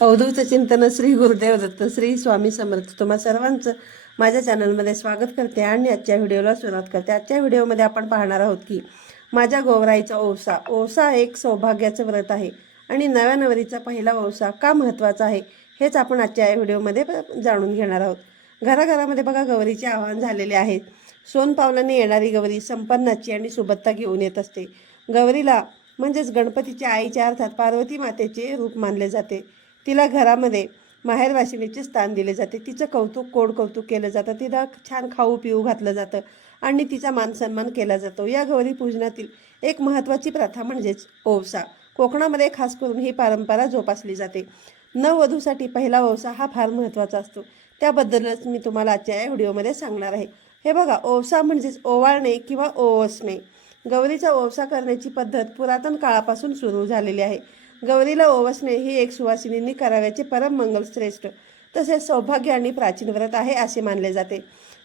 अवधूत चिंतन श्री गुरुदेव दत्त श्री स्वामी समर्थ. तुम्हा सर्वांचं माझ्या चॅनलमध्ये स्वागत करते आणि आजच्या व्हिडिओला सुरुवात करते. आजच्या व्हिडिओमध्ये आपण पाहणार आहोत की माझ्या गोवराईचा ओवसा. ओवसा एक सौभाग्याचं व्रत आहे आणि नव्या नवरीचा पहिला ओवसा का महत्त्वाचा आहे हेच आपण आजच्या व्हिडिओमध्ये जाणून घेणार आहोत. घराघरामध्ये बघा गौरीचे आवाहन झालेले आहे. सोनपावलाने येणारी गौरी संपन्नाची आणि सुबत्ता घेऊन येत असते. गौरीला म्हणजेच गणपतीच्या आईच्या अर्थात पार्वती मातेचे रूप मानले जाते. तिला घरामध्ये माहेरवासिनीचे स्थान दिले जाते. तिचं कौतुक कोड कौतुक केलं जातं. तिला छान खाऊ पिऊ घातलं जातं आणि तिचा मानसन्मान केला जातो. या गौरी पूजनातील एक महत्त्वाची प्रथा म्हणजेच ओवसा. कोकणामध्ये खास करून ही परंपरा जोपासली जाते. नववधूसाठी पहिला ओवसा हा फार महत्त्वाचा असतो. त्याबद्दलच मी तुम्हाला आजच्या या व्हिडिओमध्ये सांगणार आहे. हे बघा ओवसा म्हणजेच ओवाळणे किंवा ओवसणे. गौरीचा ओवसा करण्याची पद्धत पुरातन काळापासून सुरू झालेली आहे. गौरीला ओवसणे ही एक सुवासिनींनी कराव्याचे परम मंगल श्रेष्ठ तसेच सौभाग्य आणि प्राचीन व्रत आहे असे मानले जाते.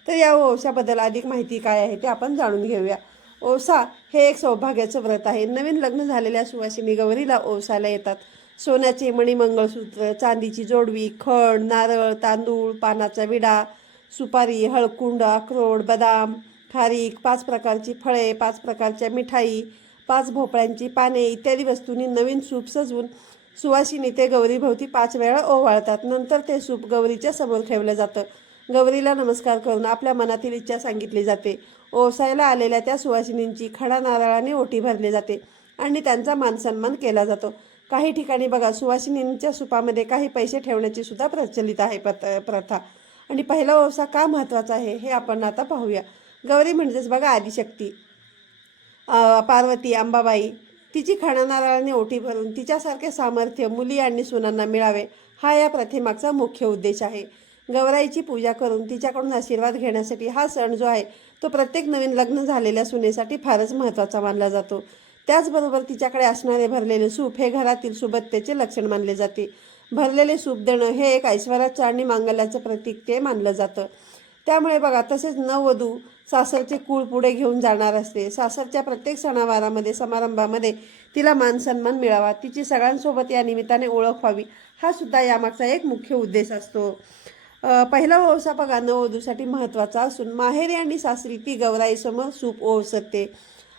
तर या ओवसाबद्दल अधिक माहिती काय आहे ते आपण जाणून घेऊया. ओवसा हे एक सौभाग्याचं व्रत आहे. नवीन लग्न झालेल्या सुवासिनी गौरीला ओवसाला येतात. सोन्याचे मणिमंगळसूत्र चांदीची जोडवी खड नारळ तांदूळ पानाचा विडा सुपारी हळकुंड अक्रोड बदाम खारीक पाच प्रकारची फळे पाच प्रकारच्या मिठाई पाच भोपळ्यांची पाने इत्यादी वस्तूंनी नवीन सूप सजवून सुवासिनी ते गौरीभोवती पाच वेळा ओवाळतात. नंतर ते सूप गौरीच्या समोर ठेवलं जातं. गौरीला नमस्कार करून आपल्या मनातील इच्छा सांगितली जाते. ओसायला आलेल्या त्या सुवासिनींची खडा नारळाने ओटी भरली जाते आणि त्यांचा मानसन्मान केला जातो. काही ठिकाणी बघा सुवासिनींच्या सुपामध्ये काही पैसे ठेवण्याची सुद्धा प्रचलित आहे प्रथा. आणि पहिला ओसा का महत्त्वाचा आहे हे आपण आता पाहूया. गौरी म्हणजेच बघा आदिशक्ती पार्वती अंबाबाई तिची खणानारळाने ओटी भरून तिच्यासारखे सामर्थ्य मुली आणि सुनांना मिळावे हा या प्रथेमागचा मुख्य उद्देश आहे. गौराईची पूजा करून तिच्याकडून आशीर्वाद घेण्यासाठी हा सण जो आहे तो प्रत्येक नवीन लग्न झालेल्या सुनेसाठी फारच महत्त्वाचा मानला जातो. त्याचबरोबर तिच्याकडे असणारे भरलेले सूप हे घरातील सुबत्तेचे लक्षण मानले जाते. भरलेले सूप देणं हे एक ऐश्वराचं आणि मांगल्याचं प्रतीक ते मानलं जातं. त्यामुळे बघा तसेच नववधू सासरचे कूळ पुढे घेऊन जाणार असते. सासरच्या प्रत्येक सणावारामध्ये समारंभामध्ये तिला मान सन्मान मिळावा. तिची सगळ्यांसोबत या निमित्ताने ओळख व्हावी हा सुद्धा यामागचा एक मुख्य उद्देश असतो. पहिला ओवसा बघा नववधूसाठी महत्त्वाचा असून माहेरी आणि सासरी ती गौराईसमोर सूप ओवसते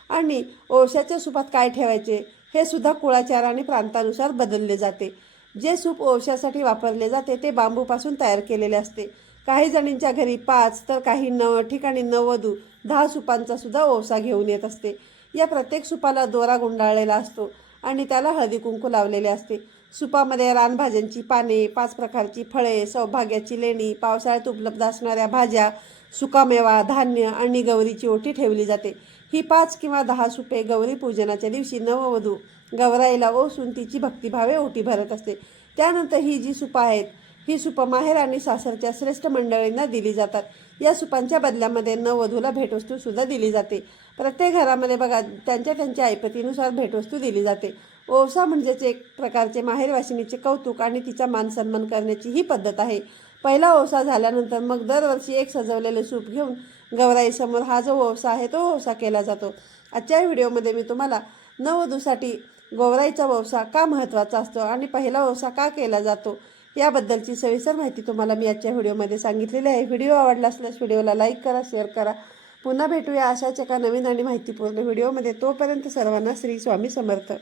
आणि ओवशाच्या सुपात काय ठेवायचे? हे सुद्धा कुळाचार आणि प्रांतानुसार बदलले जाते. जे सूप ओवशासाठी वापरले जाते ते बांबूपासून तयार केलेले असते. काही जणींच्या घरी पाच तर काही नव ठिकाणी नववधू दहा सुपांचा सुद्धा ओवसा घेऊन येत असते. या प्रत्येक सुपाला दोरा गुंडाळलेला असतो आणि त्याला हळदी कुंकू लावलेले असते. सुपामध्ये रानभाज्यांची पाने पाच प्रकारची फळे सौभाग्याची लेणी पावसाळ्यात उपलब्ध असणाऱ्या भाज्या सुकामेवा धान्य आणि गौरीची ओटी ठेवली जाते. ही पाच किंवा दहा सुपे गौरी पूजनाच्या दिवशी नववधू गौराईला ओसून तिची भक्तिभावे ओटी भरत असते. त्यानंतर ही जी सुपा आहेत ही सुपं माहेर आणि सासरच्या श्रेष्ठ मंडळींना दिली जातात. या सुपांच्या बदल्यामध्ये नववधूला भेटवस्तू सुद्धा दिली जाते. प्रत्येक घरामध्ये बघा त्यांच्या त्यांच्या ऐपतीनुसार भेटवस्तू दिली जाते. ओवसा म्हणजेच एक प्रकारचे माहेरवासिनीचे कौतुक आणि तिचा मान सन्मान करण्याची ही पद्धत आहे. पहिला ओवसा झाल्यानंतर मग दरवर्षी एक सजवलेले सूप घेऊन गौराईसमोर हा जो ओवसा आहे तो ओवसा केला जातो. आजच्या व्हिडिओमध्ये मी तुम्हाला नववधूसाठी गौराईचा ओवसा का महत्त्वाचा असतो आणि पहिला ओवसा का केला जातो याबद्दलची सविस्तर माहिती तुम्हाला मी आजच्या व्हिडिओमध्ये सांगितलेली आहे. व्हिडिओ आवडला असल्यास व्हिडिओला लाईक करा शेअर करा. पुन्हा भेटूया अशाच एका नवीन आणि माहितीपूर्ण व्हिडिओमध्ये. तोपर्यंत सर्वांना श्री स्वामी समर्थ.